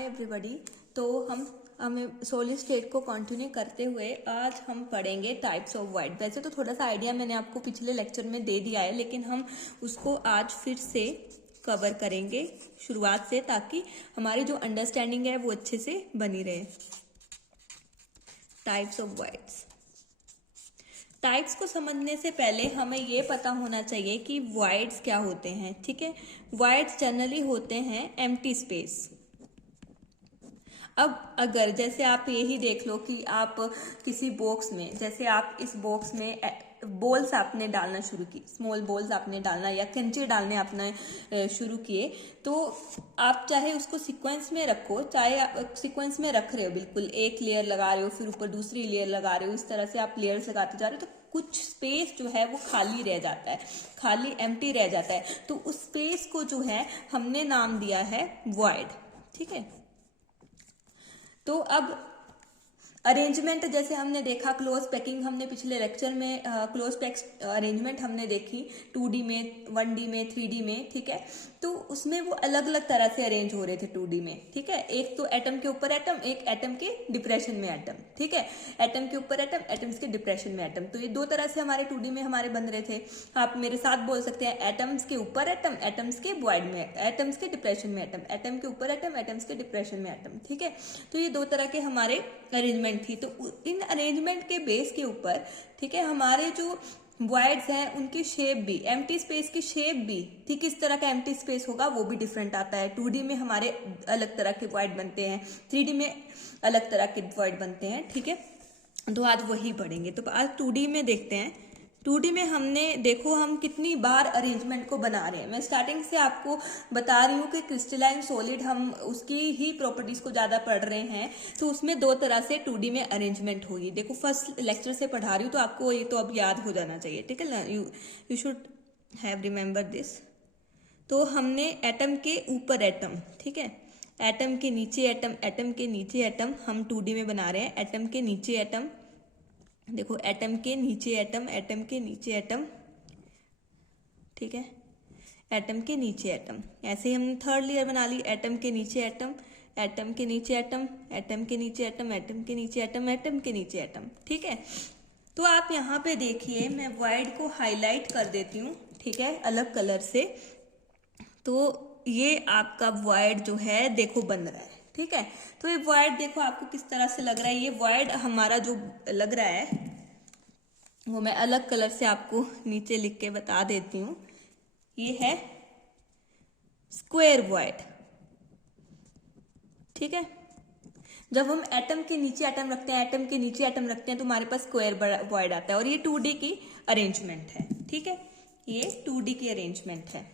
Hi everybody. तो हमें solid state को कंटिन्यू करते हुए आज हम पढ़ेंगे टाइप्स ऑफ वाइड। वैसे तो थोड़ा सा आइडिया मैंने आपको पिछले लेक्चर में दे दिया है, लेकिन हम उसको आज फिर से कवर करेंगे शुरुआत से, ताकि हमारी जो अंडरस्टैंडिंग है वो अच्छे से बनी रहे। Types of wides. टाइप्स को समझने से पहले हमें ये पता होना चाहिए कि वाइड्स क्या होते हैं। ठीक है, वाइड्स जनरली होते हैं एम्प्टी स्पेस। अब अगर जैसे आप यही देख लो कि आप किसी बॉक्स में, जैसे आप इस बॉक्स में बॉल्स आपने डालना शुरू की, स्मॉल बॉल्स आपने डालना या कंचे डालने आपने शुरू किए, तो आप चाहे उसको सीक्वेंस में रखो, चाहे आप सीक्वेंस में रख रहे हो, बिल्कुल एक लेयर लगा रहे हो फिर ऊपर दूसरी लेयर लगा रहे हो, इस तरह से आप लेयर्स लगाते जा रहे हो, तो कुछ स्पेस जो है वो खाली रह जाता है, खाली एम्प्टी रह जाता है। तो उस स्पेस को जो है हमने नाम दिया है वॉइड। ठीक है, तो अब अरेंजमेंट जैसे हमने देखा, क्लोज पैकिंग हमने पिछले लेक्चर में क्लोज पैक अरेंजमेंट हमने देखी 2D में, 1D में, 3D में। ठीक है, तो उसमें वो अलग अलग तरह से अरेंज हो रहे थे 2D में। ठीक है, एक तो एटम के ऊपर एटम, एक एटम के डिप्रेशन में एटम। ठीक है, एटम के ऊपर एटम, एटम्स के डिप्रेशन में एटम। तो ये दो तरह से हमारे 2D में हमारे बन रहे थे। आप मेरे साथ बोल सकते हैं एटम्स के ऊपर एटम, एटम्स के वॉइड में, एटम्स के डिप्रेशन में एटम, एटम के ऊपर एटम, एटम्स के डिप्रेशन में एटम। ठीक है, तो ये दो तरह के हमारे अरेंजमेंट थी। तो इन अरेंजमेंट के बेस के ऊपर, ठीक है, हमारे जो वॉइड्स हैं उनकी शेप भी, एम्प्टी स्पेस की शेप भी, ठीक, किस तरह का एम्प्टी स्पेस होगा वो भी डिफरेंट आता है। 2D में हमारे अलग तरह के वॉइड बनते हैं, 3D में अलग तरह के वॉइड बनते हैं। ठीक है, तो आज वही पढ़ेंगे। तो आज 2D में देखते हैं। 2D में हमने देखो हम कितनी बार अरेंजमेंट को बना रहे हैं। मैं स्टार्टिंग से आपको बता रही हूँ कि क्रिस्टलाइन सॉलिड हम उसकी ही प्रॉपर्टीज को ज्यादा पढ़ रहे हैं, तो उसमें दो तरह से 2D में अरेंजमेंट होगी। देखो फर्स्ट लेक्चर से पढ़ा रही हूँ, तो आपको ये तो अब याद हो जाना चाहिए। ठीक है ना, you should have remember this. तो हमने एटम के ऊपर एटम, ठीक है, एटम के नीचे एटम, एटम के नीचे एटम हम 2D में बना रहे हैं। एटम के नीचे एटम, देखो एटम के नीचे एटम, एटम के नीचे एटम, ठीक है, एटम के नीचे एटम। ऐसे ही हमने थर्ड लेयर बना ली, एटम के नीचे एटम, एटम के नीचे एटम, एटम के नीचे एटम, एटम के नीचे एटम, एटम के नीचे एटम। ठीक है, तो आप यहाँ पे देखिए, मैं वॉइड को हाईलाइट कर देती हूँ, ठीक है, अलग कलर से। तो ये आपका वॉइड जो है देखो बन रहा है। ठीक है, तो ये वॉइड देखो आपको किस तरह से लग रहा है। ये वॉइड हमारा जो लग रहा है वो मैं अलग कलर से आपको नीचे लिख के बता देती हूँ। ये है स्क्वायर वॉइड। ठीक है, जब हम एटम के नीचे एटम रखते हैं, एटम के नीचे एटम रखते हैं, तो हमारे पास स्क्वायर वॉइड आता है। और ये 2D की अरेंजमेंट है। ठीक है, ये 2D की अरेंजमेंट है।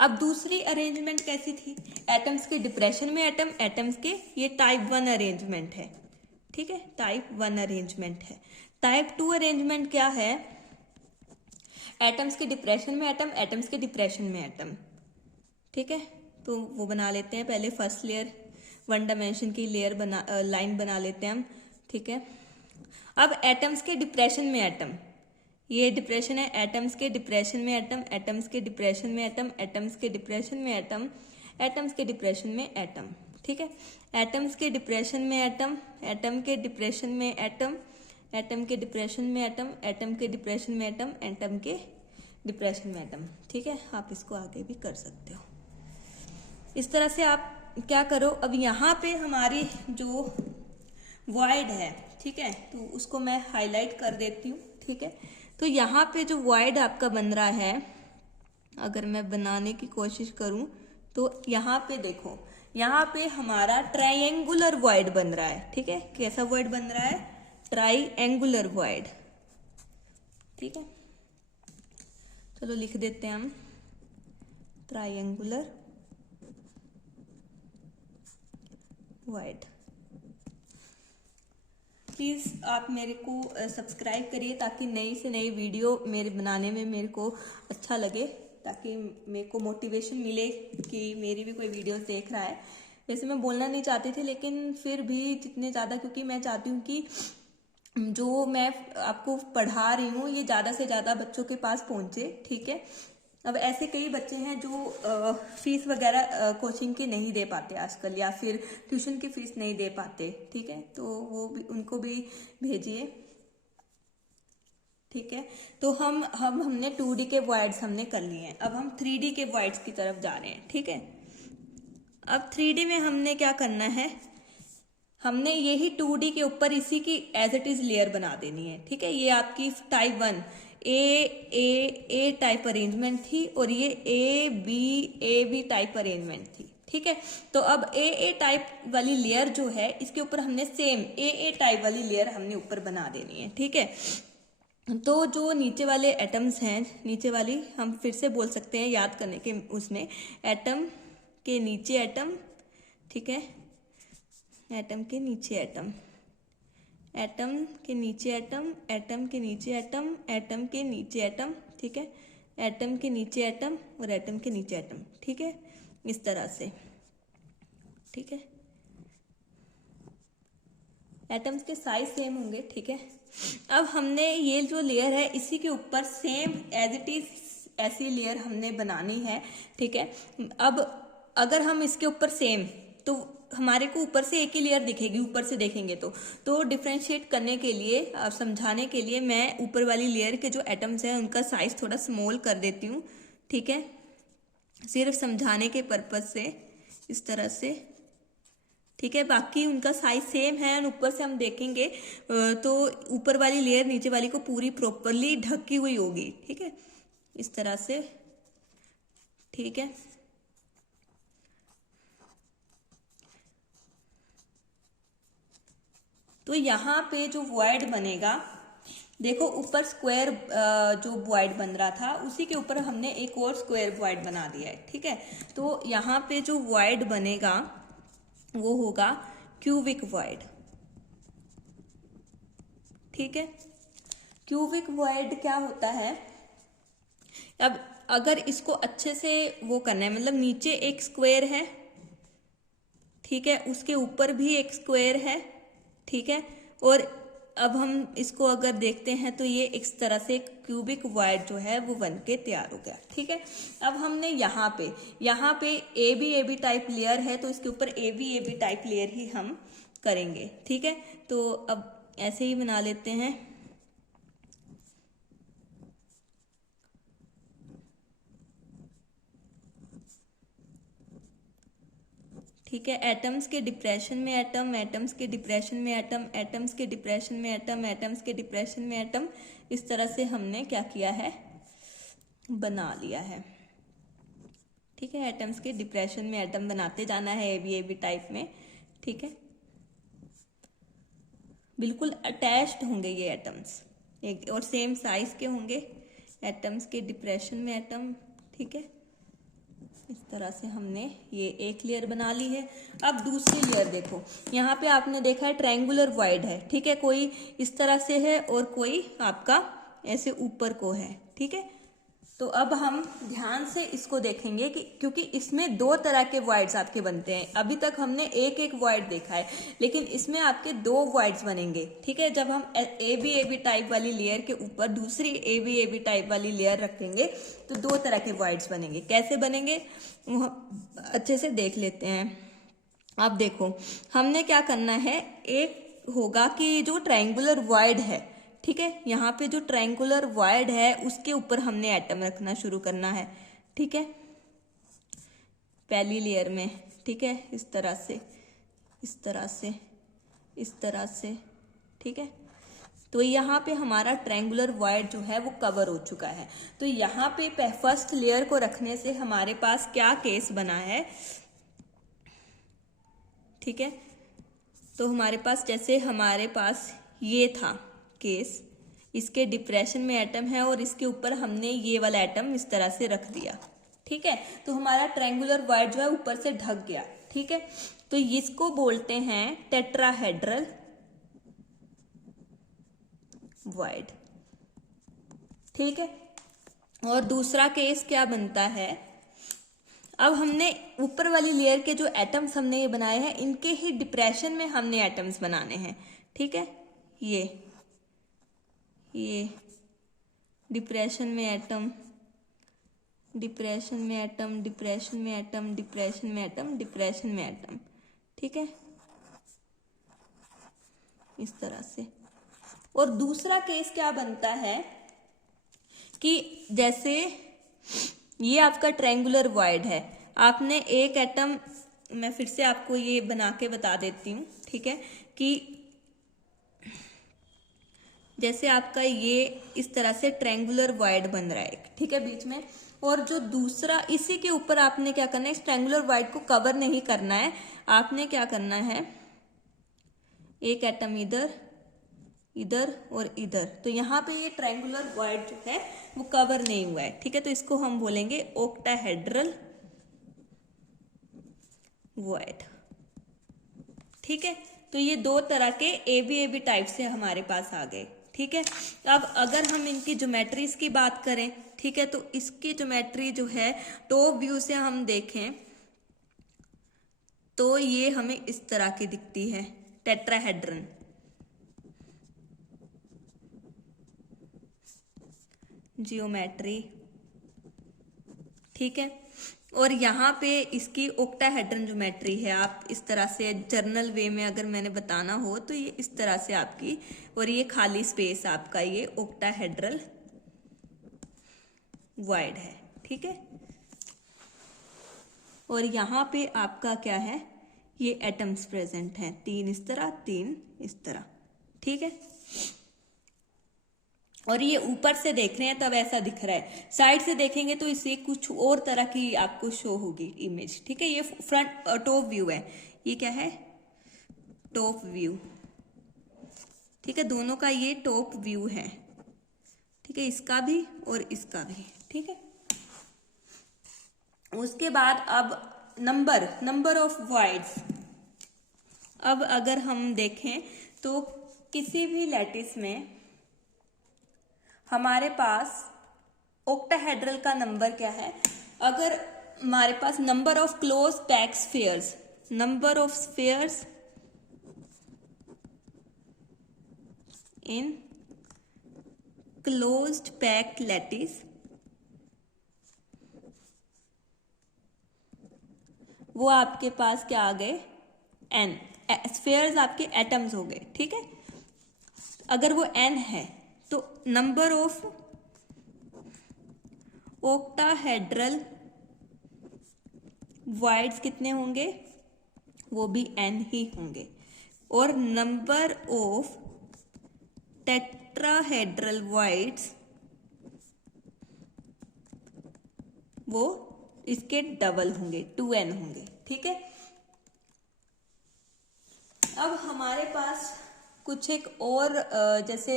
अब दूसरी अरेंजमेंट कैसी थी, एटम्स के डिप्रेशन में एटम, एटम्स के, ये टाइप 1 अरेंजमेंट है। ठीक है, टाइप 1 अरेंजमेंट है। टाइप 2 अरेंजमेंट क्या है, एटम्स के डिप्रेशन में एटम, एटम्स के डिप्रेशन में एटम। ठीक है, तो वो बना लेते हैं। पहले फर्स्ट लेयर, 1 डायमेंशन की लेयर लाइन बना लेते हैं हम। ठीक है, अब एटम्स के डिप्रेशन में एटम, ये डिप्रेशन है, एटम्स के डिप्रेशन में एटम, एटम्स के डिप्रेशन में एटम, एटम्स के डिप्रेशन में एटम, एटम्स के डिप्रेशन में एटम। ठीक है, एटम्स के डिप्रेशन में एटम, एटम के डिप्रेशन में एटम, एटम के डिप्रेशन में एटम, एटम के डिप्रेशन में एटम, एटम के डिप्रेशन में एटम। ठीक है, आप इसको आगे भी कर सकते हो। इस तरह से आप क्या करो, अब यहाँ पे हमारी जो वॉइड है, ठीक है, तो उसको मैं हाईलाइट कर देती हूँ। ठीक है, तो यहाँ पे जो वॉइड आपका बन रहा है, अगर मैं बनाने की कोशिश करूं, तो यहाँ पे देखो, यहाँ पे हमारा ट्राइंगुलर वॉइड बन रहा है। ठीक है, कैसा वॉइड बन रहा है, ट्राइंगुलर वॉइड। ठीक है, चलो लिख देते हैं हम ट्राइंगुलर वॉइड। प्लीज़ आप मेरे को सब्सक्राइब करिए, ताकि नई से नई वीडियो मेरे बनाने में मेरे को अच्छा लगे, ताकि मेरे को मोटिवेशन मिले कि मेरी भी कोई वीडियोस देख रहा है। वैसे मैं बोलना नहीं चाहती थी, लेकिन फिर भी जितने ज़्यादा, क्योंकि मैं चाहती हूँ कि जो मैं आपको पढ़ा रही हूँ ये ज़्यादा से ज़्यादा बच्चों के पास पहुँचे। ठीक है, अब ऐसे कई बच्चे हैं जो फीस वगैरह कोचिंग की नहीं दे पाते आजकल, या फिर ट्यूशन की फीस नहीं दे पाते, ठीक है, तो वो भी, उनको भी भेजिए, ठीक है। तो हमने 2D के वॉइड्स हमने कर लिए हैं, अब हम 3D के वॉइड्स की तरफ जा रहे हैं, ठीक है। अब 3D में हमने क्या करना है, हमने यही 2D के ऊपर इसी की एज इट इज लेयर बना देनी है, ठीक है। ये आपकी टाइप 1 ए टाइप अरेंजमेंट थी, और ये ए बी टाइप अरेंजमेंट थी, ठीक है। तो अब ए टाइप वाली लेयर जो है, इसके ऊपर हमने सेम ए टाइप वाली लेयर हमने ऊपर बना देनी है, ठीक है। तो जो नीचे वाले एटम्स हैं, नीचे वाली हम फिर से बोल सकते हैं याद करने के उसमें, एटम के नीचे एटम, ठीक है, एटम के नीचे एटम, एटम के नीचे एटम, एटम के नीचे एटम, एटम के नीचे एटम, ठीक है, एटम के नीचे एटम और एटम के नीचे एटम, ठीक है, इस तरह से, ठीक है। एटम्स के साइज सेम होंगे, ठीक है। अब हमने ये जो लेयर है इसी के ऊपर सेम एज इट इज ऐसी लेयर हमने बनानी है, ठीक है। अब अगर हम इसके ऊपर सेम, तो हमारे को ऊपर से एक ही लेयर दिखेगी, ऊपर से देखेंगे तो डिफ्रेंशिएट करने के लिए, समझाने के लिए मैं ऊपर वाली लेयर के जो एटम्स हैं उनका साइज थोड़ा स्मॉल कर देती हूँ, ठीक है, सिर्फ समझाने के पर्पज से, इस तरह से, ठीक है। बाकी उनका साइज सेम है, और ऊपर से हम देखेंगे तो ऊपर वाली लेयर नीचे वाली को पूरी प्रॉपरली ढकी हुई होगी, ठीक है, इस तरह से, ठीक है। तो यहाँ पे जो वॉइड बनेगा, देखो ऊपर स्क्वायर जो वॉइड बन रहा था उसी के ऊपर हमने एक और स्क्वायर वॉइड बना दिया है, ठीक है। तो यहाँ पे जो वॉइड बनेगा वो होगा क्यूबिक वॉइड, ठीक है। क्यूबिक वॉइड क्या होता है, अब अगर इसको अच्छे से वो करना है, मतलब नीचे एक स्क्वायर है, ठीक है, उसके ऊपर भी एक स्क्वायर है, ठीक है, और अब हम इसको अगर देखते हैं तो ये इस तरह से क्यूबिक वॉइड जो है वो बन के तैयार हो गया, ठीक है। अब हमने यहाँ पे ए बी टाइप लेयर है, तो इसके ऊपर ए बी टाइप लेयर ही हम करेंगे, ठीक है। तो अब ऐसे ही बना लेते हैं, ठीक है। एटम्स के डिप्रेशन में एटम, एटम्स के डिप्रेशन में एटम, एटम्स के डिप्रेशन में एटम, एटम्स के डिप्रेशन में एटम, इस तरह से हमने क्या किया है, बना लिया है, ठीक है। एटम्स के डिप्रेशन में एटम बनाते जाना है ए बी टाइप में, ठीक है। बिल्कुल अटैच्ड होंगे ये एटम्स, एक और सेम साइज के होंगे, एटम्स के डिप्रेशन में एटम, ठीक है। इस तरह से हमने ये एक लेयर बना ली है। अब दूसरी लेयर देखो, यहाँ पे आपने देखा है ट्रायंगुलर वॉइड है, ठीक है, कोई इस तरह से है और कोई आपका ऐसे ऊपर को है, ठीक है। तो अब हम ध्यान से इसको देखेंगे कि क्योंकि इसमें दो तरह के वॉइड्स आपके बनते हैं, अभी तक हमने एक एक वॉइड देखा है, लेकिन इसमें आपके दो वॉइड्स बनेंगे, ठीक है। जब हम ए बी टाइप वाली लेयर के ऊपर दूसरी ए बी टाइप वाली लेयर रखेंगे तो दो तरह के वॉइड्स बनेंगे। कैसे बनेंगे अच्छे से देख लेते हैं। अब देखो हमने क्या करना है, एक होगा कि जो ट्रायंगुलर वॉइड है, ठीक है, यहाँ पे जो ट्रायंगुलर वॉइड है उसके ऊपर हमने एटम रखना शुरू करना है, ठीक है, पहली लेयर में, ठीक है, इस तरह से, इस तरह से, इस तरह से, ठीक है। तो यहाँ पे हमारा ट्रायंगुलर वॉइड जो है वो कवर हो चुका है। तो यहाँ पे फर्स्ट लेयर को रखने से हमारे पास क्या केस बना है, ठीक है। तो हमारे पास, जैसे हमारे पास ये था केस, इसके डिप्रेशन में एटम है और इसके ऊपर हमने ये वाला एटम इस तरह से रख दिया, ठीक है। तो हमारा ट्रायंगुलर वॉइड जो है ऊपर से ढक गया, ठीक है। तो इसको बोलते हैं टेट्राहेड्रल वॉइड, ठीक है। और दूसरा केस क्या बनता है, अब हमने ऊपर वाली लेयर के जो एटम्स हमने ये बनाए हैं इनके ही डिप्रेशन में हमने एटम्स बनाने हैं, ठीक है। ये डिप्रेशन में एटम, डिप्रेशन में एटम, डिप्रेशन में एटम, डिप्रेशन में एटम, डिप्रेशन में एटम, ठीक है, इस तरह से। और दूसरा केस क्या बनता है कि जैसे ये आपका ट्रायंगुलर वॉइड है, आपने एक एटम, मैं फिर से आपको ये बना के बता देती हूँ, ठीक है, कि जैसे आपका ये इस तरह से ट्रायंगुलर वॉइड बन रहा है, ठीक है, बीच में, और जो दूसरा इसी के ऊपर आपने क्या करना है, इस ट्रायंगुलर वॉइड को कवर नहीं करना है, आपने क्या करना है, एक एटम इधर, इधर और इधर, तो यहाँ पे ये ट्रायंगुलर वॉइड जो है वो कवर नहीं हुआ है, ठीक है, तो इसको हम बोलेंगे ऑक्टाहेड्रल वॉइड, ठीक है। तो ये दो तरह के एबी टाइप से हमारे पास आ गए, ठीक है। अब अगर हम इनकी ज्योमेट्रीज की बात करें, ठीक है, तो इसकी ज्योमेट्री जो है टॉप व्यू से हम देखें तो ये हमें इस तरह की दिखती है, टेट्राहेड्रन, जियोमेट्री, ठीक है। और यहाँ पे इसकी ऑक्टाहेड्रन ज्योमेट्री है, आप इस तरह से जर्नल वे में अगर मैंने बताना हो तो ये इस तरह से आपकी, और ये खाली स्पेस आपका ये ऑक्टाहेड्रल वॉइड है, ठीक है। और यहाँ पे आपका क्या है, ये एटम्स प्रेजेंट हैं, 3 इस तरह, 3 इस तरह, ठीक है। और ये ऊपर से देख रहे हैं तब ऐसा दिख रहा है, साइड से देखेंगे तो इसे कुछ और तरह की आपको शो होगी इमेज, ठीक है। ये फ्रंट टॉप व्यू है, ये क्या है, टॉप व्यू, ठीक है, दोनों का ये टॉप व्यू है, ठीक है, इसका भी और इसका भी, ठीक है। उसके बाद अब नंबर ऑफ वॉइड्स, अब अगर हम देखें तो किसी भी लैटिस में हमारे पास ऑक्टाहेड्रल का नंबर क्या है, अगर हमारे पास number of close pack spheres, number of spheres in closed pack lattice, वो आपके पास क्या आ गए, n, स्फीयर्स आपके एटम्स हो गए, ठीक है। अगर वो n है तो नंबर ऑफ ऑक्टाहेड्रल वॉइड्स कितने होंगे, वो भी n ही होंगे। और नंबर ऑफ टेट्राहेड्रल वॉइड्स वो इसके डबल होंगे, 2n होंगे, ठीक है। अब हमारे पास कुछ एक और जैसे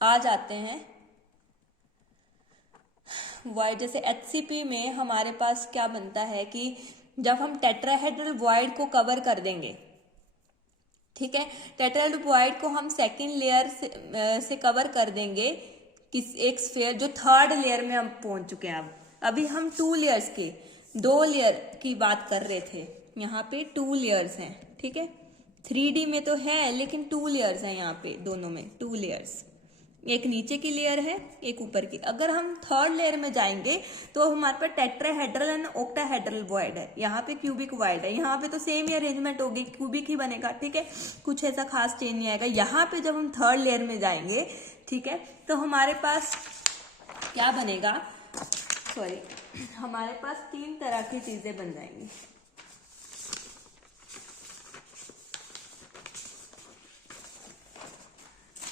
आ जाते हैं वॉइड, जैसे HCP में हमारे पास क्या बनता है कि जब हम टेट्राहेड्रल वॉइड को कवर कर देंगे, ठीक है, टेट्राहेड्रल वॉइड को हम सेकेंड लेयर से कवर कर देंगे, किस एक स्फीयर जो थर्ड लेयर में हम पहुंच चुके हैं। अब अभी हम 2 लेयर्स के 2 लेयर की बात कर रहे थे, यहाँ पे 2 लेयर्स हैं, ठीक है, 3D में तो है लेकिन 2 लेयर्स हैं यहाँ पे, दोनों में 2 लेयर्स, एक नीचे की लेयर है एक ऊपर की। अगर हम थर्ड लेयर में जाएंगे तो हमारे पास टेट्राहेड्रल एंड ऑक्टाहेड्रल वॉइड है, यहाँ पे क्यूबिक वॉइड है, यहाँ पे तो सेम ही अरेंजमेंट होगी, क्यूबिक ही बनेगा, ठीक है, कुछ ऐसा खास चेंज नहीं आएगा। यहाँ पे जब हम थर्ड लेयर में जाएंगे, ठीक है, तो हमारे पास क्या बनेगा, सॉरी, हमारे पास 3 तरह की चीजें बन जाएंगी।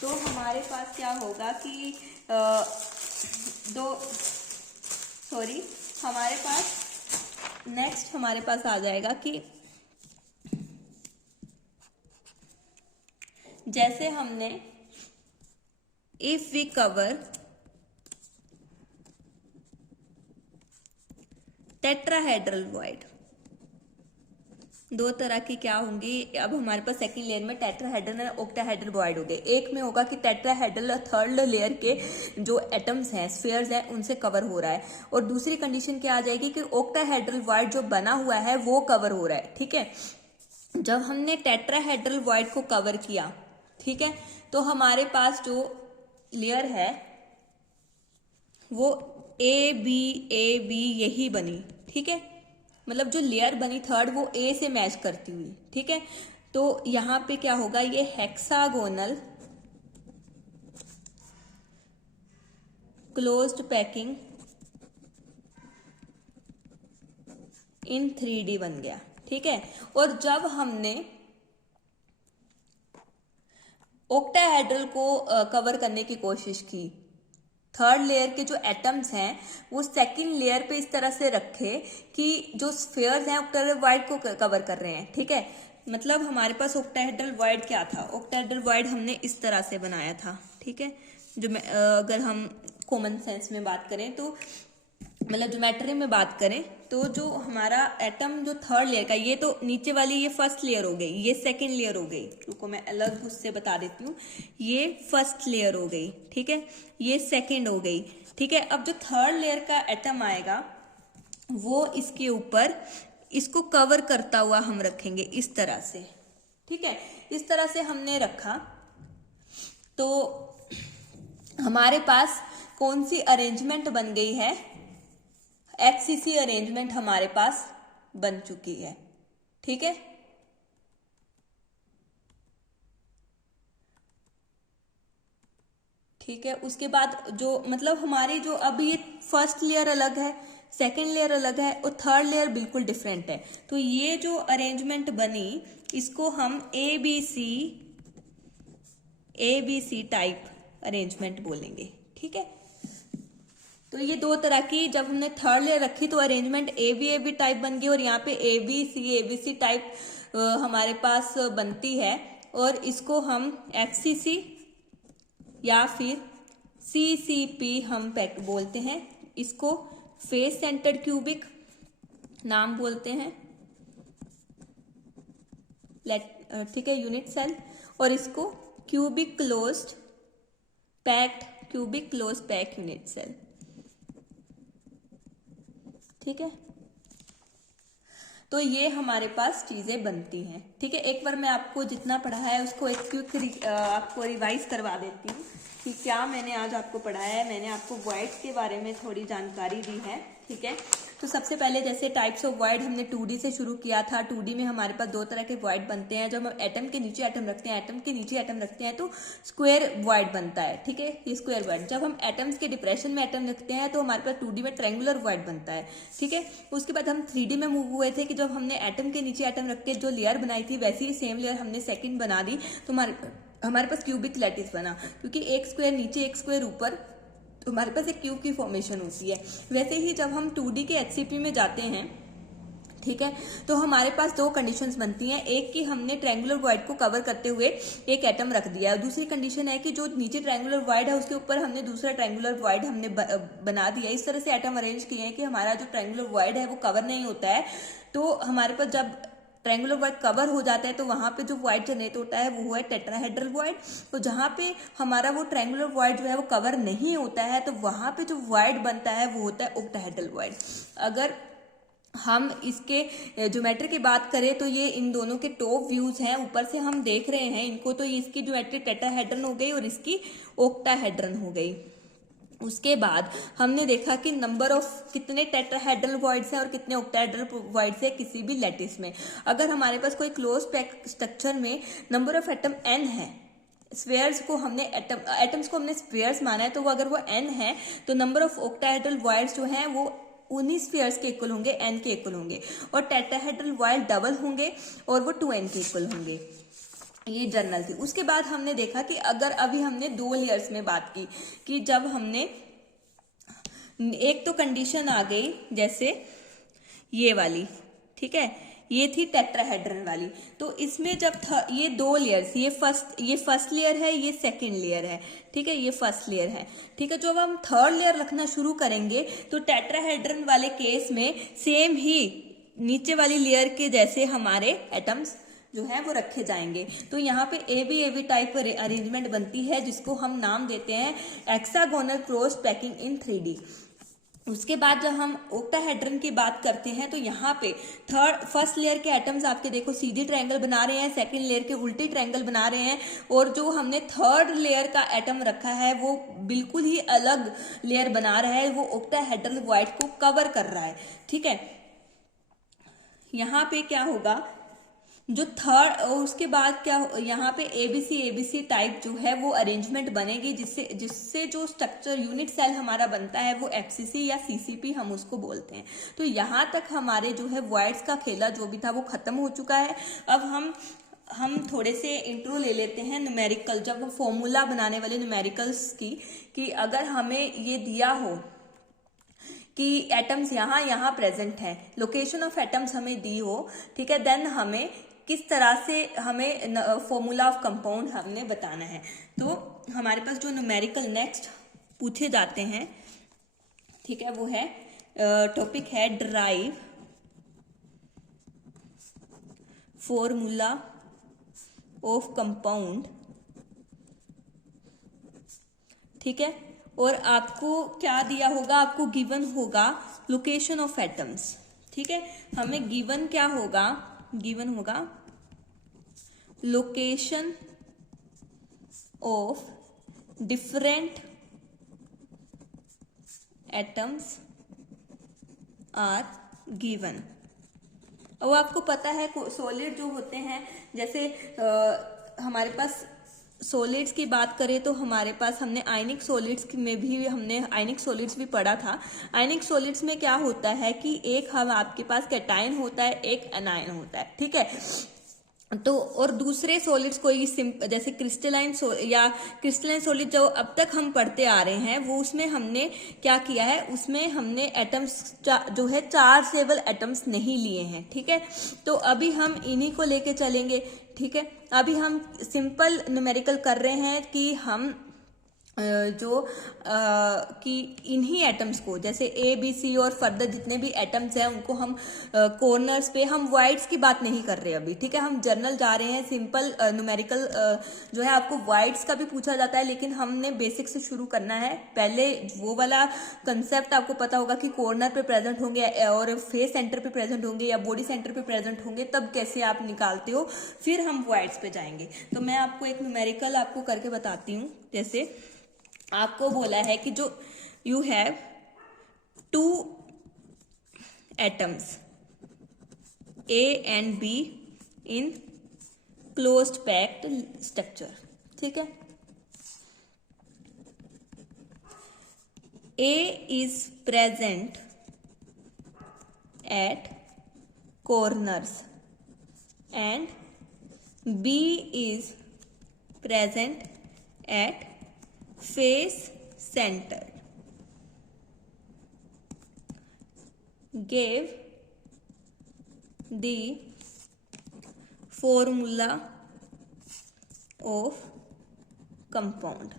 तो हमारे पास क्या होगा कि हमारे पास नेक्स्ट हमारे पास आ जाएगा कि जैसे हमने if we cover tetrahedral void, 2 तरह की क्या होंगी, अब हमारे पास सेकंड लेयर में टेट्राहेड्रल और ऑक्टाहेड्रल वॉइड हो गए। एक में होगा कि टेट्राहेड्रल और थर्ड लेयर के जो एटम्स हैं, स्फीयर्स हैं, उनसे कवर हो रहा है, और दूसरी कंडीशन क्या आ जाएगी कि ऑक्टाहेड्रल वॉइड जो बना हुआ है वो कवर हो रहा है, ठीक है। जब हमने टेट्राहेड्रल वॉइड को कवर किया, ठीक है, तो हमारे पास जो लेयर है वो ए बी यही बनी, ठीक है, मतलब जो लेयर बनी थर्ड वो ए से मैच करती हुई, ठीक है। तो यहां पे क्या होगा, ये hexagonal closed packing in 3D बन गया, ठीक है। और जब हमने ऑक्टाहेड्रल को कवर करने की कोशिश की, थर्ड लेयर के जो एटम्स हैं वो सेकंड लेयर पे इस तरह से रखे कि जो स्फीयर्स हैं ऑक्टाहेड्रल वॉइड को कवर कर रहे हैं, ठीक है। मतलब हमारे पास ऑक्टाहेड्रल वॉइड क्या था, ऑक्टाहेड्रल वॉइड हमने इस तरह से बनाया था, ठीक है। जो अगर हम कॉमन सेंस में बात करें तो मतलब ज्योमेट्री में बात करें तो जो हमारा एटम जो थर्ड लेयर का, ये तो नीचे वाली ये फर्स्ट लेयर हो गई, ये सेकंड लेयर हो गई, रुको मैं अलग उससे बता देती हूँ, ये फर्स्ट लेयर हो गई, ठीक है, ये सेकंड हो गई, ठीक है। अब जो थर्ड लेयर का एटम आएगा वो इसके ऊपर इसको कवर करता हुआ हम रखेंगे इस तरह से, ठीक है। इस तरह से हमने रखा तो हमारे पास कौन सी अरेंजमेंट बन गई है, HCC अरेंजमेंट हमारे पास बन चुकी है, ठीक है। ठीक है, उसके बाद जो मतलब हमारी जो अब ये फर्स्ट लेयर अलग है, सेकंड लेयर अलग है और थर्ड लेयर बिल्कुल डिफरेंट है। तो ये जो अरेंजमेंट बनी इसको हम ABC टाइप अरेंजमेंट बोलेंगे, ठीक है। तो ये दो तरह की, जब हमने थर्ड लेयर रखी तो अरेंजमेंट AB टाइप बन गई और यहाँ पे ABC टाइप हमारे पास बनती है और इसको हम FCC या फिर CCP हम बोलते हैं। इसको फेस सेंटर्ड क्यूबिक नाम बोलते हैं, ठीक है, यूनिट सेल, और इसको cubic closed packed unit cell, ठीक है। तो ये हमारे पास चीजें बनती हैं, ठीक है। एक बार मैं आपको जितना पढ़ाया है उसको एक क्विक आपको रिवाइज करवा देती हूँ कि क्या मैंने आज आपको पढ़ाया है। मैंने आपको वॉइड्स के बारे में थोड़ी जानकारी दी है, ठीक है। तो सबसे पहले जैसे टाइप्स ऑफ वॉइड हमने 2D से शुरू किया था। 2D में हमारे पास दो तरह के वॉइड बनते हैं। जब हम एटम के नीचे एटम रखते हैं, एटम के नीचे एटम रखते हैं तो स्क्वायर वॉइड बनता है, ठीक है, ये स्क्वायर वॉइड। जब हम एटम्स के डिप्रेशन में एटम रखते हैं तो हमारे पास 2D में ट्रायंगुलर वॉइड बनता है, ठीक है। उसके बाद हम 3D में मूव हुए थे कि जब हमने एटम के नीचे एटम रख के जो लेयर बनाई थी वैसी ही सेम लेयर हमने सेकेंड बना दी तो हमारे पास क्यूबिक लैटिस बना, क्योंकि एक स्क्वायर नीचे एक स्क्वायर ऊपर, तो हमारे पास एक क्यूब की फॉर्मेशन होती है। वैसे ही जब हम 2D के HCP में जाते हैं, ठीक है, तो हमारे पास दो कंडीशंस बनती हैं। एक कि हमने ट्रायंगुलर वॉइड को कवर करते हुए एक एटम रख दिया है, दूसरी कंडीशन है कि जो नीचे ट्रायंगुलर वॉइड है उसके ऊपर हमने दूसरा ट्रायंगुलर वॉइड हमने बना दिया। इस तरह से एटम अरेंज किए हैं कि हमारा जो ट्रायंगुलर वॉइड है वो कवर नहीं होता है। तो हमारे पास जब ट्रायंगुलर वॉइड कवर हो जाता है तो वहां पे जो वॉइड जनरेट होता है वो है टेट्राहेड्रल वॉइड। तो जहां पे हमारा वो ट्रायंगुलर वॉइड जो है वो कवर नहीं होता है तो वहां पे जो वॉइड बनता है वो होता है ऑक्टाहेड्रल वॉइड। अगर हम इसके ज्योमेट्री की बात करें तो ये इन दोनों के टॉप व्यूज हैं, ऊपर से हम देख रहे हैं इनको, तो इसकी ज्योमेट्री टेट्राहेड्रन हो गई और इसकी ऑक्टाहेड्रन हो गई। उसके बाद हमने देखा कि नंबर ऑफ कितने टेट्राहेड्रल वॉइड्स हैं और कितने ऑक्टाहेड्रल वॉइड्स हैं किसी भी लैटिस में। अगर हमारे पास कोई क्लोज पैक स्ट्रक्चर में नंबर ऑफ एटम n है, स्फीयर्स को हमने एटम्स को हमने स्फीयर्स माना है, तो वो अगर वो n है तो नंबर ऑफ ऑक्टाहेड्रल वॉइड्स जो हैं वो उन्हीं स्फीयर्स के इक्वल होंगे, n के इक्वल होंगे, और टेट्राहेड्रल वॉइड डबल होंगे और वो 2n के इक्वल होंगे। ये जनरल थी। उसके बाद हमने देखा कि अगर अभी हमने दो लेयर्स में बात की कि जब हमने एक तो कंडीशन आ गई जैसे ये वाली, ठीक है, ये थी टेट्राहेड्रन वाली। तो इसमें जब ये दो लेयर्स, ये फर्स्ट लेयर है, ये सेकंड लेयर है, ठीक है, ये फर्स्ट लेयर है, ठीक है। जब हम थर्ड लेयर रखना शुरू करेंगे तो टेट्राहेड्रन वाले केस में सेम ही नीचे वाली लेयर के जैसे हमारे एटम्स जो है वो रखे जाएंगे। तो यहाँ पे AB टाइप अरेंजमेंट बनती है जिसको हम नाम देते हैं hexagonal closed packing in 3D। उसके बाद जब हम ओक्टाहेड्रन की बात करते हैं तो यहाँ पे फर्स्ट लेयर के एटम्स आपके देखो सीधी ट्रायंगल बना रहे हैं, सेकंड लेयर के उल्टी ट्रायंगल बना रहे हैं, और जो हमने थर्ड लेयर का एटम रखा है वो बिल्कुल ही अलग लेयर बना रहा है, वो ओक्टाहेड्रल वॉइड को कवर कर रहा है। ठीक है, यहाँ पे क्या होगा, जो थर्ड, और उसके बाद क्या यहाँ पे एबीसी टाइप जो है वो अरेंजमेंट बनेगी, जिससे जो स्ट्रक्चर यूनिट सेल हमारा बनता है वो एफसीसी या सीसीपी हम उसको बोलते हैं। तो यहाँ तक हमारे जो है वॉइड्स का खेला जो भी था वो खत्म हो चुका है। अब हम थोड़े से इंट्रो ले लेते हैं न्यूमेरिकल, जब फॉर्मूला बनाने वाले न्यूमेरिकल्स की, कि अगर हमें ये दिया हो कि एटम्स यहाँ प्रेजेंट है, लोकेशन ऑफ एटम्स हमें दी हो, ठीक है, देन हमें किस तरह से हमें फॉर्मूला ऑफ कंपाउंड हमने बताना है। तो हमारे पास जो न्यूमेरिकल नेक्स्ट पूछे जाते हैं, ठीक है, वो है टॉपिक है डिराइव फॉर्मूला ऑफ कंपाउंड। ठीक है, और आपको क्या दिया होगा, आपको गिवन होगा लोकेशन ऑफ एटम्स। ठीक है, हमें गिवन क्या होगा, गिवन होगा location of different atoms are given. अब आपको पता है सॉलिड जो होते हैं, जैसे हमारे पास सॉलिड्स की बात करें तो हमारे पास हमने आयनिक सॉलिड्स में भी हमने आयनिक सॉलिड्स भी पढ़ा था। आयनिक सॉलिड्स में क्या होता है कि एक हम आपके पास कैटायन होता है, एक एनायन होता है। ठीक है, तो और दूसरे सॉलिड्स कोई जैसे क्रिस्टलाइन या क्रिस्टलाइन सॉलिड जो अब तक हम पढ़ते आ रहे हैं, वो उसमें हमने क्या किया है, उसमें हमने एटम्स जो है चार्जेबल एटम्स नहीं लिए हैं। ठीक है, तो अभी हम इन्हीं को लेके चलेंगे। ठीक है, अभी हम सिंपल न्यूमेरिकल कर रहे हैं कि हम कि इन्हीं एटम्स को, जैसे ए बी सी और फर्दर जितने भी एटम्स हैं उनको हम कॉर्नर्स पे, हम वाइड्स की बात नहीं कर रहे अभी। ठीक है, हम जर्नल जा रहे हैं, सिंपल न्यूमेरिकल जो है आपको वाइड्स का भी पूछा जाता है, लेकिन हमने बेसिक से शुरू करना है। पहले वो वाला कंसेप्ट आपको पता होगा कि कॉर्नर पे प्रेजेंट होंगे और फेस सेंटर पे प्रेजेंट होंगे या बॉडी सेंटर पे प्रेजेंट होंगे, तब कैसे आप निकालते हो, फिर हम वाइड्स पे जाएंगे। तो मैं आपको एक न्यूमेरिकल आपको करके बताती हूँ। जैसे आपको बोला है कि जो you have 2 atoms A and B in closed packed structure. ठीक है, A is present at corners and B is present at face centered. Give the formula of compound.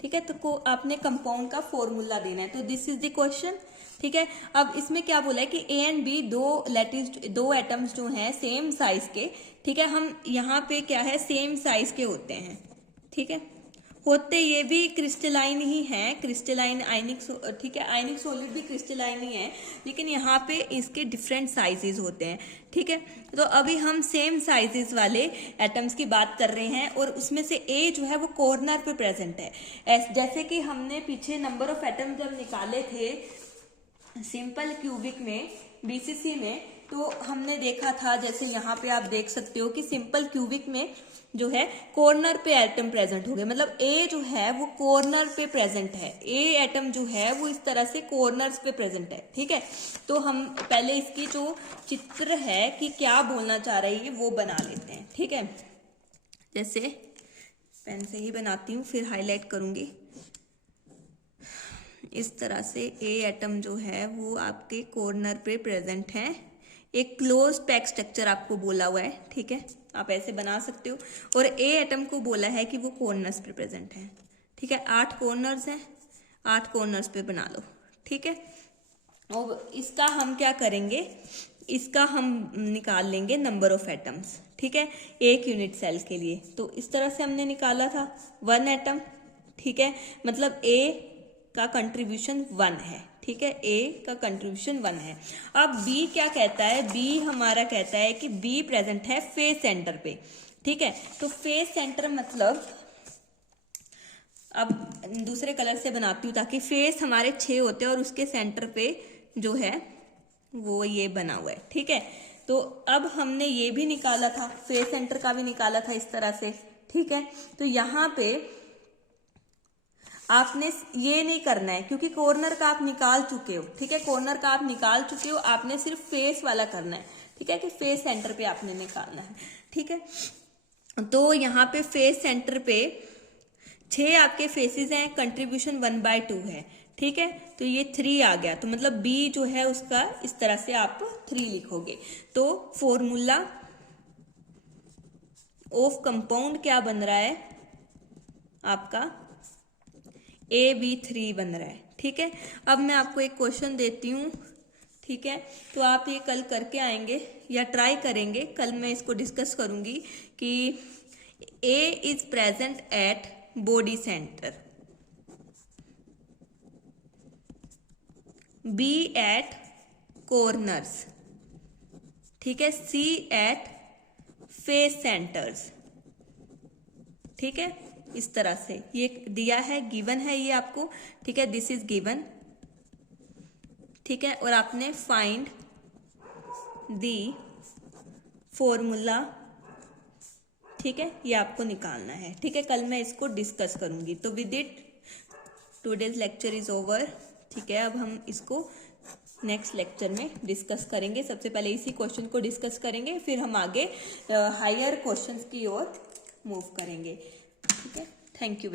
ठीक है, तो आपने कंपाउंड का फॉर्मूला देना है, तो दिस इज द क्वेश्चन। ठीक है, अब इसमें क्या बोला है कि ए एंड बी दो एटम्स जो हैं सेम साइज के। ठीक है, हम यहाँ पे क्या है, सेम साइज के होते हैं। ठीक है, होते ये भी क्रिस्टलाइन ही है, क्रिस्टलाइन आयनिक, ठीक है, आयनिक सॉलिड भी क्रिस्टलाइन ही है, लेकिन यहाँ पे इसके डिफरेंट साइजेस होते हैं। ठीक है, तो अभी हम सेम साइजेस वाले एटम्स की बात कर रहे हैं, और उसमें से ए जो है वो कॉर्नर पे प्रेजेंट है। जैसे कि हमने पीछे नंबर ऑफ एटम जब निकाले थे सिंपल क्यूबिक में, बीसीसी में, तो हमने देखा था, जैसे यहाँ पे आप देख सकते हो कि सिंपल क्यूबिक में जो है कॉर्नर पे एटम प्रेजेंट हो गए, मतलब ए जो है वो कॉर्नर पे प्रेजेंट है, ए एटम जो है वो इस तरह से कॉर्नर्स पे प्रेजेंट है। ठीक है, तो हम पहले इसकी जो चित्र है कि क्या बोलना चाह रही है वो बना लेते हैं। ठीक है, जैसे पेन से ही बनाती हूँ, फिर हाईलाइट करूंगी। इस तरह से ए एटम जो है वो आपके कॉर्नर पे प्रेजेंट है, एक क्लोज पैक स्ट्रक्चर आपको बोला हुआ है। ठीक है, आप ऐसे बना सकते हो, और ए एटम को बोला है कि वो कॉर्नर्स पे प्रेजेंट है। ठीक है, 8 कॉर्नर्स हैं, 8 कॉर्नर्स पे बना लो। ठीक है, और इसका हम क्या करेंगे, इसका हम निकाल लेंगे नंबर ऑफ एटम्स। ठीक है, एक यूनिट सेल के लिए, तो इस तरह से हमने निकाला था 1 एटम। ठीक है, मतलब ए का कंट्रीब्यूशन 1 है। ठीक है, ए का कंट्रीब्यूशन 1 है। अब बी क्या कहता है, बी हमारा कहता है कि बी प्रेजेंट है फेस सेंटर पे, ठीक है। तो फेस सेंटर मतलब, अब दूसरे कलर से बनाती हूँ ताकि फेस हमारे 6 होते हैं और उसके सेंटर पे जो है वो ये बना हुआ है, ठीक है। तो अब हमने ये भी निकाला था, फेस सेंटर का भी निकाला था इस तरह से, ठीक है। तो यहाँ पे आपने ये नहीं करना है क्योंकि कॉर्नर का आप निकाल चुके हो, ठीक है, कॉर्नर का आप निकाल चुके हो, आपने सिर्फ फेस वाला करना है, ठीक है, कि फेस सेंटर पे आपने निकालना है, ठीक है। तो यहाँ पे फेस सेंटर पे 6 आपके फेसेस हैं, कंट्रीब्यूशन 1/2 है, ठीक है। तो ये 3 आ गया, तो मतलब बी जो है उसका इस तरह से आप 3 लिखोगे। तो फॉर्मूला ऑफ कंपाउंड क्या बन रहा है आपका, AB3 बन रहा है, ठीक है। अब मैं आपको एक क्वेश्चन देती हूँ, ठीक है, तो आप ये कल करके आएंगे या ट्राई करेंगे, कल मैं इसको डिस्कस करूंगी कि A is present at body centre, B at corners, ठीक है, C एट फेस सेंटर्स, ठीक है। इस तरह से ये दिया है, गिवन है ये आपको, ठीक है, दिस इज गिवन, ठीक है। और आपने फाइंड दी फॉर्मूला, ठीक है, ये आपको निकालना है, ठीक है। कल मैं इसको डिस्कस करूंगी। तो with it today's lecture is over, ठीक है। अब हम इसको नेक्स्ट लेक्चर में डिस्कस करेंगे। सबसे पहले इसी क्वेश्चन को डिस्कस करेंगे, फिर हम आगे हायर क्वेश्चंस की ओर मूव करेंगे, ठीक है। Thank you.